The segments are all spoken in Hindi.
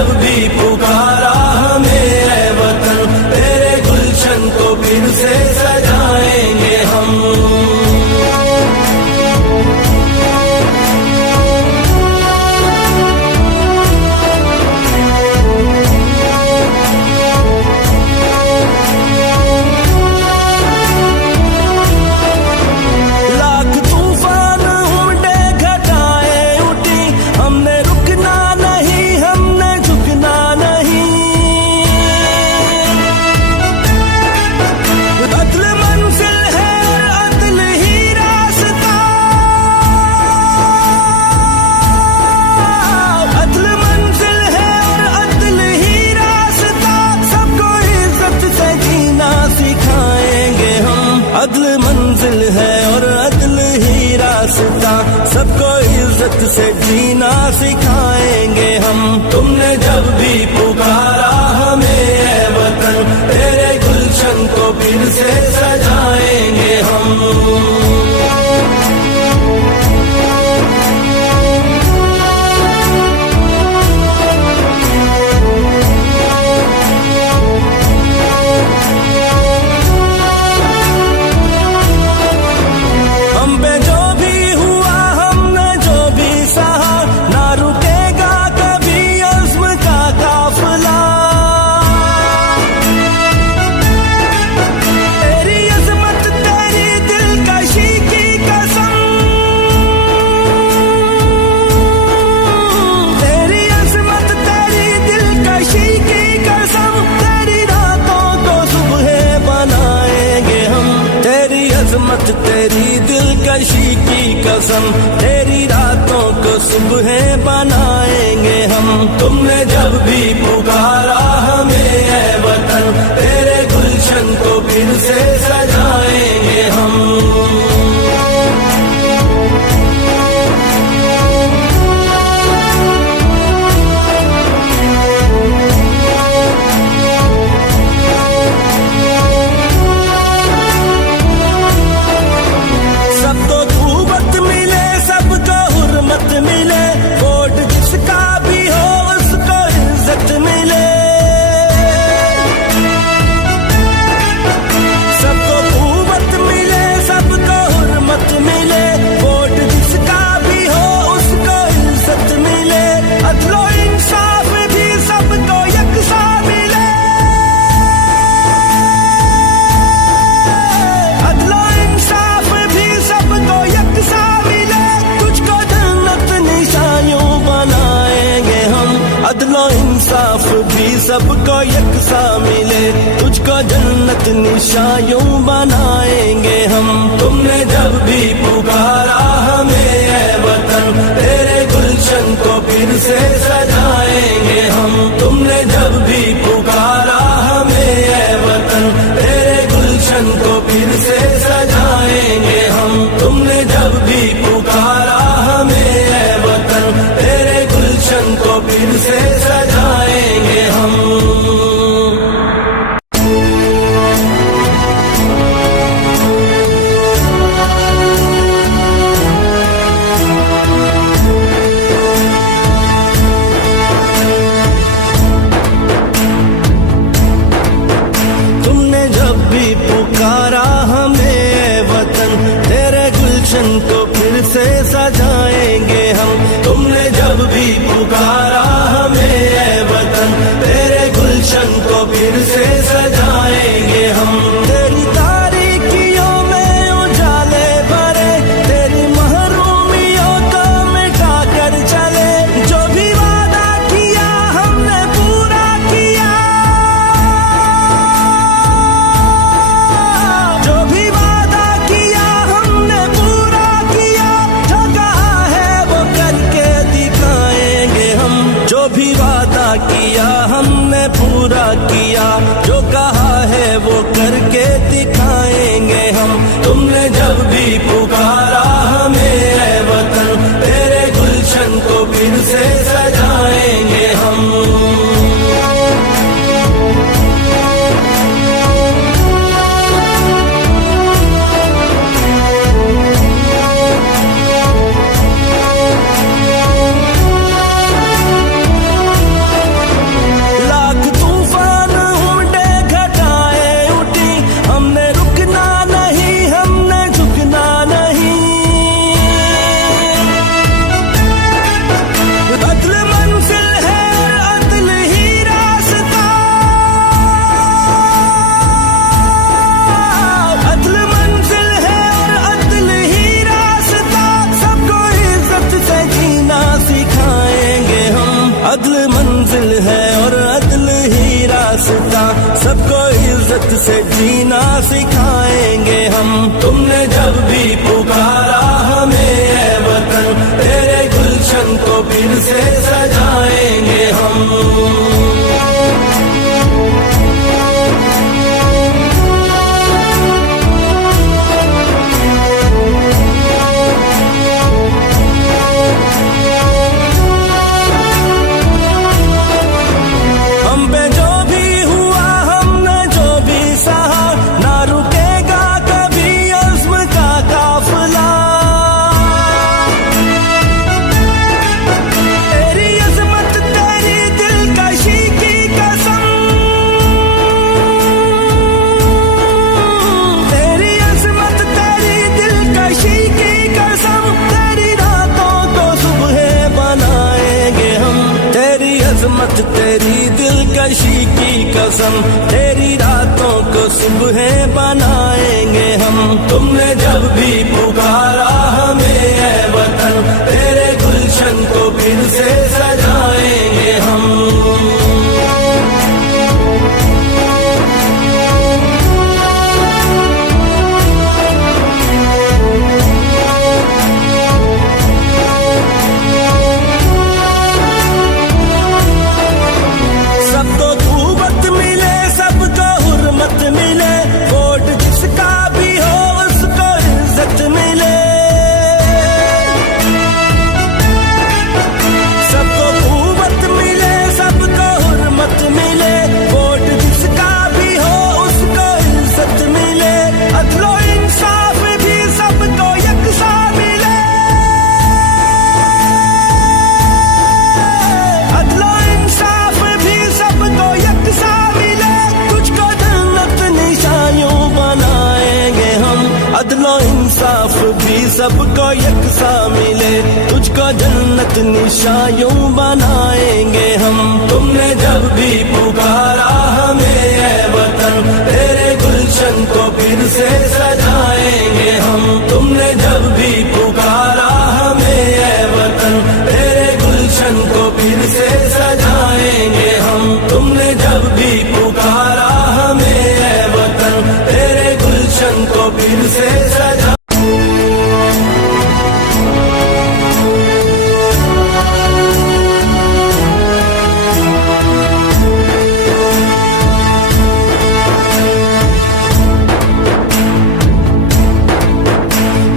जब भी पुकारा हमें ऐ वतन, तेरे गुलशन को फिर से सजाएंगे हम। अदल मंजिल है और अदल ही रास्ता, सबको इज्जत से जीना सिखाएंगे हम। तुमने जब भी पुकारा हमें ऐ वतन, तेरे गुलशन को फिर से सजाएंगे हम। तेरी दिलकशी की कसम, तेरी रातों को सुबह बनाएंगे हम। तुमने जब भी पुकारा हमें ऐ वतन, तेरे गुलशन को फिर से सजाएंगे हम। मिले वोट जिसका भी हो उसको इज्जत मिले, सबको कुव्वत मिले सबको हुर्मत मिले, वोट जिसका भी हो उसको इज्जत मिले। अदलो इंसाफ भी सबको यकसा मिले, अदलो इंसाफ भी सबको यकसा मिले। तुझको बनाएंगे हम, अदलो इंसाफ भी सबको यकसा मिले, तुझको जन्नत निशायों बनाएंगे हम। तुमने जब भी पुकारा हमें ऐ वतन, तेरे गुलशन को फिर से सजाएंगे हम। तुमने जब भी पुकारा हमें ऐ वतन, तेरे गुलशन को फिर से सजाएंगे हम। तुमने जब भी पुकारा हमें ऐ वतन, तेरे गुलशन को फिर से सजाएंगे हम। तुमने जब भी पुकारा हमें ऐ वतन, तेरे गुलशन को फिर से सजाएंगे हम। तुमने जब भी पुकारा हमें कसम, तेरी रातों को सुबह बनाएंगे हम। तुमने जब भी पुकारा हमें ऐ वतन, तेरे गुलशन को फिर से सजाएंगे हम। सबको कुव्वत मिले, सबको हुर्मत मिले, वोट जिसका भी हो उसको इज्जत मिले। सबको कुव्वत मिले, सबको हुर्मत मिले, वोट जिसका भी हो उसको इज्जत मिले। अदलो इंसाफ भी सबको यकसा मिले, अदलो इंसाफ भी सबको यकसा मिले। तुझको जन्नत निशानियों बनाएंगे हम, अदलो इंसाफ भी सबको यकसा मिले। तुझको जन्नत निशानियों बनाएंगे हम। तुमने जब भी पुकारा हमें ऐ वतन, तेरे गुलशन को फिर से सजाएंगे हम। तुमने जब भी पुकारा हमें ऐ वतन, तेरे गुलशन को फिर से सजाएंगे हम। तुमने जब भी पुकारा हमें ऐ वतन, तेरे गुलशन को फिर से सजा।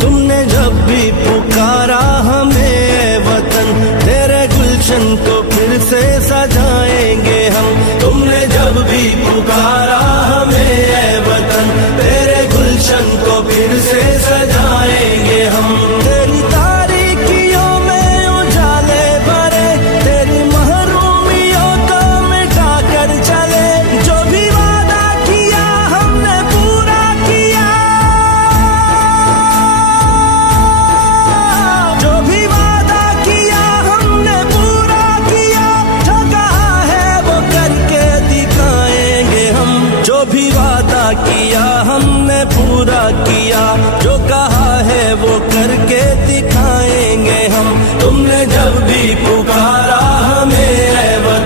तुमने जब भी पुकारा हमें ऐ वतन, तेरे गुलशन को फिर से सजाएंगे हम। तुमने जब भी पुकारा हमें ऐ वतन, तेरे गुलशन को फिर से सजाएंगे हम। तेरी तारीकियों में उजाले भरे, तेरी महरूमियों को मिटा कर चले। जो भी वादा किया हमने पूरा किया, जो भी वादा किया हमने पूरा किया। जो कहा है वो करके दिखाएंगे हम, जो भी वादा किया हमने पूरा किया। जो कहा है वो करके दिखाएंगे हम। तुमने जब भी पुकारा हमें ऐ वतन,